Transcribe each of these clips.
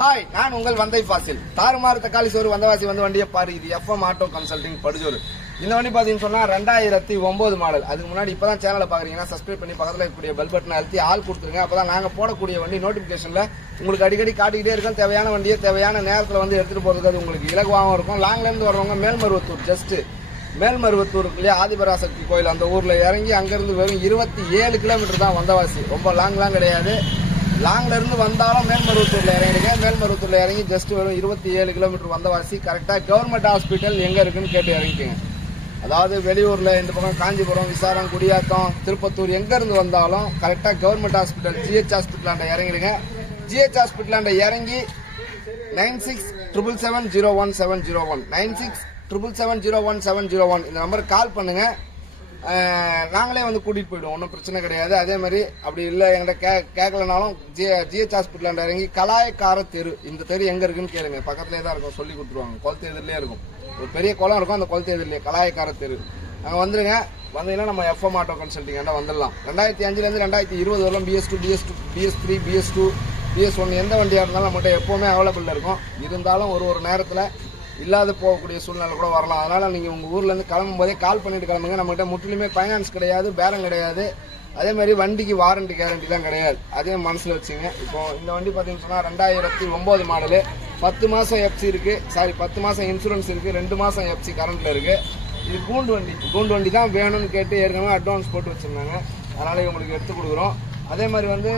Hi, நான் உங்கள் வந்தை ஃபாசில். தாறுமாறு தக்காளி சோறு வந்தவாசி வந்து வண்டியை பாரு. இது எஃப்எம் ஆட்டோ கன்சல்டிங் படுஜோறு. இந்த வண்டி பாத்தீங்கன்னு சொன்னா 2009 மாடல். அதுக்கு முன்னாடி இப்பதான் சேனலை பாக்குறீங்கன்னா சப்ஸ்கிரைப் பண்ணி பக்கத்துல இருக்கக்கூடிய பெல் பட்டனை அழுத்தி ஆள் கொடுத்துருங்க. அப்பதான் நாங்க போடக்கூடிய வண்டி நோட்டிபிகேஷன்ல உங்களுக்கு அடிக்கடி காட்டிக்கிட்டே இருக்கும். தேவையான வண்டியை தேவையான நேரத்துல வந்து எடுத்துட்டு போறதுக்கு அது உங்களுக்கு இலகுவாகவும் இருக்கும். லாங்ல இருந்து வரவங்க மேல்மருவத்தூர், ஜஸ்ட் மேல்மருவத்தூருக்குள்ளே ஆதிபராசக்தி கோயில் அந்த ஊர்ல இறங்கி அங்கிருந்து வெறும் 27 கிலோமீட்டர் தான் வந்தவாசி. ரொம்ப லாங்லாம் கிடையாது. லாங்ல இருந்து வந்தாலும் மேல்மருவத்தூர்ல இறங்கிடுங்க. மேல்மருவத்தூர்ல இறங்கி ஜஸ்ட் வெறும் 27 கிலோமீட்டர் வந்தவாசி. கரெக்டா கவர்மெண்ட் ஹாஸ்பிட்டல் எங்க இருக்குன்னு கேட்டு இறங்கிக்கங்க. அதாவது வெளியூர்ல இந்த பக்கம் காஞ்சிபுரம், விசாரம், குடியாத்தம், திருப்பத்தூர் எங்க இருந்து வந்தாலும் கரெக்டா கவர்மெண்ட் ஹாஸ்பிட்டல் GH ஹாஸ்பிட்டலாண்ட இறங்கிடுங்க. GH ஹாஸ்பிட்டலாண்ட இறங்கி 9677701701 9677701701 இந்த நம்பருக்கு கால் பண்ணுங்க. நாங்களே வந்து கூட்டிட்டு போயிடுவோம், ஒன்றும் பிரச்சனை கிடையாது. அதே மாதிரி அப்படி இல்லை என்கிட்ட கேட்கலனாலும் GH ஹாஸ்பிட்டல் இறங்கி கலாயக்கார தெரு, இந்த தெரு எங்க இருக்குன்னு கேளுங்க. பக்கத்துலேயே தான் இருக்கும், சொல்லி கொடுத்துருவாங்க. குளத்து எதிரிலே இருக்கும், ஒரு பெரிய குளம் இருக்கும், அந்த குளத்து எதிரிலே கலாயக்கார தெரு. அங்கே வந்துருங்க. வந்தீங்கன்னா நம்ம எஃப்எம் ஆட்டோ கன்சல்டிங் வந்துடலாம். 2005லேருந்து 2020 வரலாம் BS2, BS3, BS2, BS1 எந்த வண்டியாக இருந்தாலும் நம்மகிட்ட எப்போவுமே அவைலபிள் இருக்கும். இருந்தாலும் ஒரு நேரத்தில் இல்லாத போகக்கூடிய சூழ்நிலை கூட வரலாம். அதனால நீங்க உங்க ஊர்ல இருந்து கிளம்பும் போதே கால் பண்ணிட்டு கிளம்புங்க. நம்மகிட்ட முற்றிலுமே ஃபைனான்ஸ் கிடையாது, பேரம் கிடையாது. அதே மாதிரி வண்டிக்கு வாரண்டி கேரண்டி தான் கிடையாது. அதே மனசுல வச்சுங்க. இப்போ இந்த வண்டி பாத்தீங்கன்னா சொன்னா 2009 மாடலு, 10 மாசம் எஃப்சி இருக்கு, 10 மாசம் இன்சூரன்ஸ் இருக்கு, 2 மாசம் எஃப்சி கரண்ட்ல இருக்கு. இது கூண்டு வண்டி தான் வேணும்னு கேட்டு ஏற்கனவே அட்வான்ஸ் போட்டு வச்சிருந்தாங்க. அதனால இவங்களுக்கு எடுத்து கொடுக்குறோம். அதே மாதிரி வந்து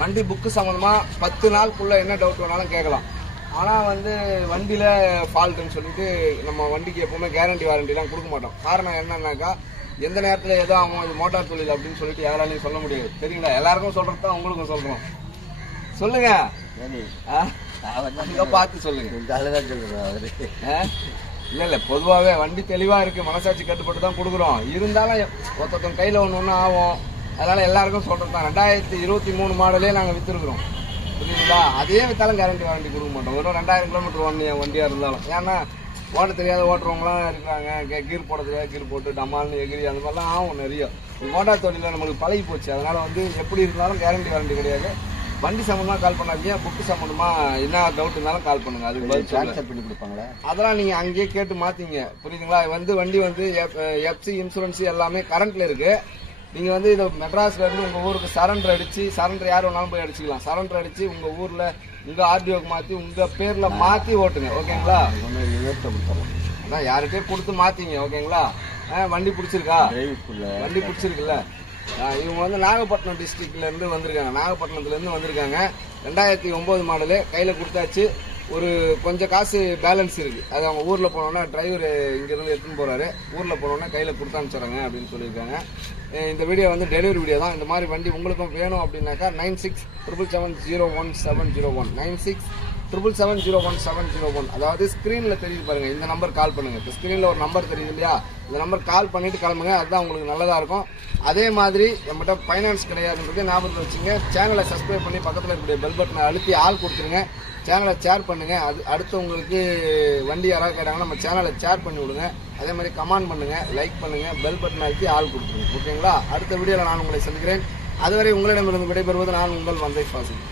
வண்டி புக்கு சம்பந்தமா 10 நாளுக்குள்ள என்ன டவுட் வேணாலும் கேட்கலாம். ஆனால் வந்து வண்டியில் ஃபால்ட்டுன்னு சொல்லிட்டு நம்ம வண்டிக்கு எப்போவுமே கேரண்டி வாரண்டிலாம் கொடுக்க மாட்டோம். காரணம் என்னன்னாக்கா எந்த நேரத்தில் ஏதோ ஆகும், இது மோட்டார் தொழில் அப்படின்னு சொல்லிட்டு யாராலையும் சொல்ல முடியாது. சரிங்களா? எல்லாருக்கும் சொல்கிறது தான் உங்களுக்கும் சொல்கிறோம். சொல்லுங்க, பார்த்து சொல்லுங்க. இல்லை பொதுவாகவே வண்டி தெளிவாக இருக்குது, மனசாட்சி கட்டுப்பட்டு தான் கொடுக்குறோம். இருந்தாலும் ஒருத்தன் கையில் ஒன்று ஆகும். அதனால் எல்லாருக்கும் சொல்கிறது தான். 2023 மாடலே நாங்கள் விற்றுருக்குறோம். புரியுதுங்களா? அதே வித்தாலும் கேரண்டி வாரண்டி கொடுக்க மாட்டோம். வெறும் 2000 கிலோமீட்டர் வண்டியாக இருந்தாலும். ஏன்னா ஓட்ட தெரியாத ஓட்டுறவங்களாம் இருக்கிறாங்க. கீர் போட தெரியாது, கீர் போட்டு டமால்னு எகிரி அந்த மாதிரிலாம் ஆகும் நிறைய. மோட்டார் தொழிலில் நம்மளுக்கு பழகி போச்சு. அதனால வந்து எப்படி இருந்தாலும் கேரண்டி வாரண்டி கிடையாது. வண்டி சம்பந்தமாக கால் பண்ணாதீங்க. புக்கு சம்பந்தமாக என்ன டவுட் இருந்தாலும் கால் பண்ணுங்க. அதுக்கு பதில் ட்ரான்ஸ்ஃபர் பண்ணி கொடுப்பாங்களா? அதெல்லாம் நீங்கள் அங்கேயே கேட்டு மாற்றிங்க. புரியுதுங்களா? வண்டி வந்து எஃப்சி இன்சூரன்ஸ் எல்லாமே கரண்ட்ல இருக்கு. நீங்க வந்து இதை மெட்ராஸ்ல இருந்து உங்க ஊருக்கு சரண்டர் யார் வேணாலும் போய் அடிச்சுக்கலாம். சரண்டர் அடிச்சு உங்க ஊர்ல உங்க ஆர்டிஓக்கு மாத்தி உங்க பேர்ல மாத்தி ஓட்டுங்க. ஓகேங்களா? அதான் யார்கிட்டயே கொடுத்து மாத்திங்க. ஓகேங்களா? வண்டி பிடிச்சிருக்கா? வண்டி பிடிச்சிருக்குல்ல? இவங்க வந்து நாகப்பட்டினம் டிஸ்ட்ரிக்ட்ல இருந்து வந்திருக்காங்க. நாகப்பட்டினத்துல இருந்து வந்திருக்காங்க. 2009 மாடலு கையில கொடுத்தாச்சு. ஒரு கொஞ்சம் காசு பேலன்ஸ் இருக்கு. அது அவங்க ஊர்ல போனோன்னா டிரைவர் இங்க இருந்து எடுத்துன்னு போறாரு. ஊர்ல போனோன்னா கையில கொடுத்து அனுப்பிச்சுறாங்க அப்படின்னு சொல்லியிருக்காங்க. இந்த வீடியோ வந்து டெலிவரி வீடியோ தான். இந்த மாதிரி வண்டி உங்களுக்கும் வேணும் அப்படின்னாக்கா 9677701701 9677701701 அதாவது ஸ்கிரீன்ல தெரியுது பாருங்க. இந்த நம்பர் கால் பண்ணுங்க. இப்போ ஸ்கிரீன்ல ஒரு நம்பர் தெரியுது இல்லையா? இந்த நம்பர் கால் பண்ணிட்டு கிளம்புங்க. அதுதான் உங்களுக்கு நல்லதா இருக்கும். அதே மாதிரி நம்மகிட்ட ஃபைனான்ஸ் கிடையாதுன்றது ஞாபகத்தில் வச்சுங்க. சேனலை சப்ஸ்கிரைப் பண்ணி பக்கத்தில் இருக்கக்கூடிய பெல் பட்டனை அழுத்தி ஆள் கொடுத்துருங்க. சேனலை ஷேர் பண்ணுங்க. அடுத்து உங்களுக்கு வண்டி யாராவது கேட்டாங்கன்னா நம்ம சேனலை ஷேர் பண்ணி விடுங்க. அதே மாதிரி கமெண்ட் பண்ணுங்க, லைக் பண்ணுங்க, பெல் பட்டனை அழுத்தி ஆள் கொடுத்துருங்க. ஓகேங்களா? அடுத்த வீடியோவில் நான் உங்களை சந்திக்கிறேன். அதுவரை உங்களிடமிருந்து விடைபெறுவது நான் உங்கள் வந்தை ஃபாசில்.